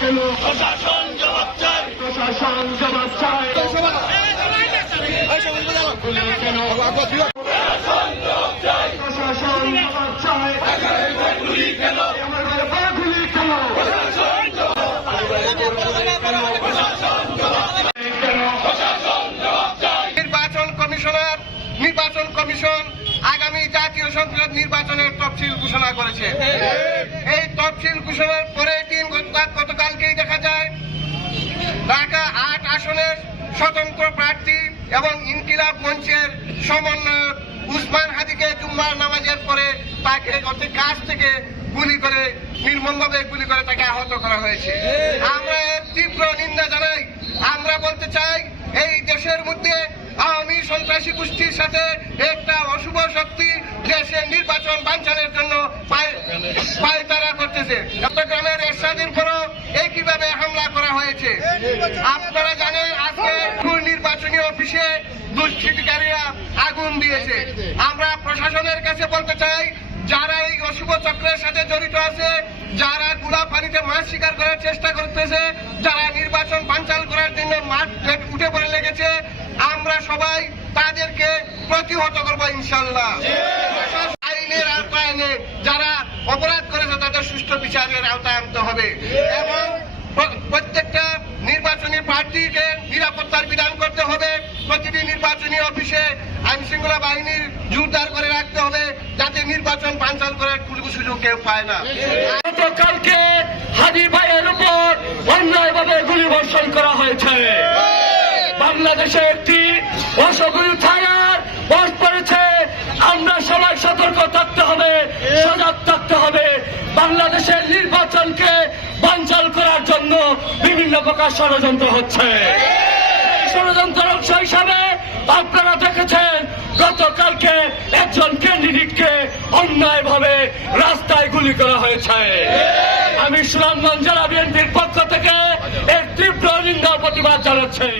কেন প্রশাসন জবাব চায়, প্রশাসন জবাব চায়, গুলি কেন প্রশাসন জবাব চায়, প্রশাসন জবাব চায়, গুলি কেন গুলি কেন প্রশাসন নির্বাচন কমিশন আগামী জাতীয় সংসদ নির্বাচনের তফসিল ঘোষণা করেছে। এই তফসিল ঘোষণার পরে গতকালকেই দেখা যায় ঢাকা ৮ আসনের স্বতন্ত্র প্রার্থী এবং ইনকিলাব মঞ্চের সমন্বয়ক উসমান হাদিকে জুম্মার নামাজের পরে তাকে কাছ থেকে গুলি করে নির্মমভাবে গুলি করে তাকে আহত করা হয়েছে। আমরা এর তীব্র নিন্দা জানাই। আমরা বলতে চাই এই দেশের মধ্যে আওয়ামী সন্ত্রাসী গোষ্ঠীর সাথে একটা অশুভ শক্তি দেশের নির্বাচন বানচালের জন্য পায়তারা করতেছে। চট্টগ্রামের এরশাদের পরও একইভাবে হামলা করা হয়েছে। আপনারা জানেন আজকে নির্বাচনী অফিসে দুষ্কৃতিকারীরা আগুন দিয়েছে। আমরা প্রশাসনের কাছে বলতে চাই, যারা এই অশুভ চক্রের সাথে জড়িত আছে, যারা গুলা পানিতে মাছ শিকার করার চেষ্টা করতেছে, যারা নির্বাচন বানচাল করার জন্য মাঠ উঠে পড়ে লেগেছে, আমরা সবাই তাদেরকে প্রতিহত করবো ইনশাল্লাহ। আইনের আওতায় এনে যারা অপরাধ করেছে তাদের সুষ্ঠু বিচারের আওতায় আনতে হবে এবং প্রত্যেকটা নির্বাচনী প্রার্থীকে নিরাপত্তার বিধান করতে হবে। প্রতিটি নির্বাচনী অফিসে আইন শৃঙ্খলা বাহিনীর জোরদার করে রাখতে হবে, যাতে নির্বাচন বানচাল করার কোনো সুযোগ কেউ পায় না। গতকালকে হাদি ভাইয়ের উপর অন্যায়ভাবে গুলি বর্ষণ করা হয়েছে। বাংলাদেশে একটি অসগুলি থানার বস পড়েছে। আমরা সবাই সতর্ক থাকতে হবে, সজাগ থাকতে হবে। বাংলাদেশের নির্বাচনকে বানচাল করার জন্য বিভিন্ন প্রকার ষড়যন্ত্র হচ্ছে। এই ষড়যন্ত্রের অংশ হিসাবে আপনারা দেখেছেন গতকালকে একজন ক্যান্ডিডেটকে অন্যায়ভাবে রাস্তায় গুলি করা হয়েছে। আমি সুনামগঞ্জ জেলা বিএনপির পক্ষ থেকে এর তীব্র নিন্দা প্রতিবাদ জানাচ্ছি।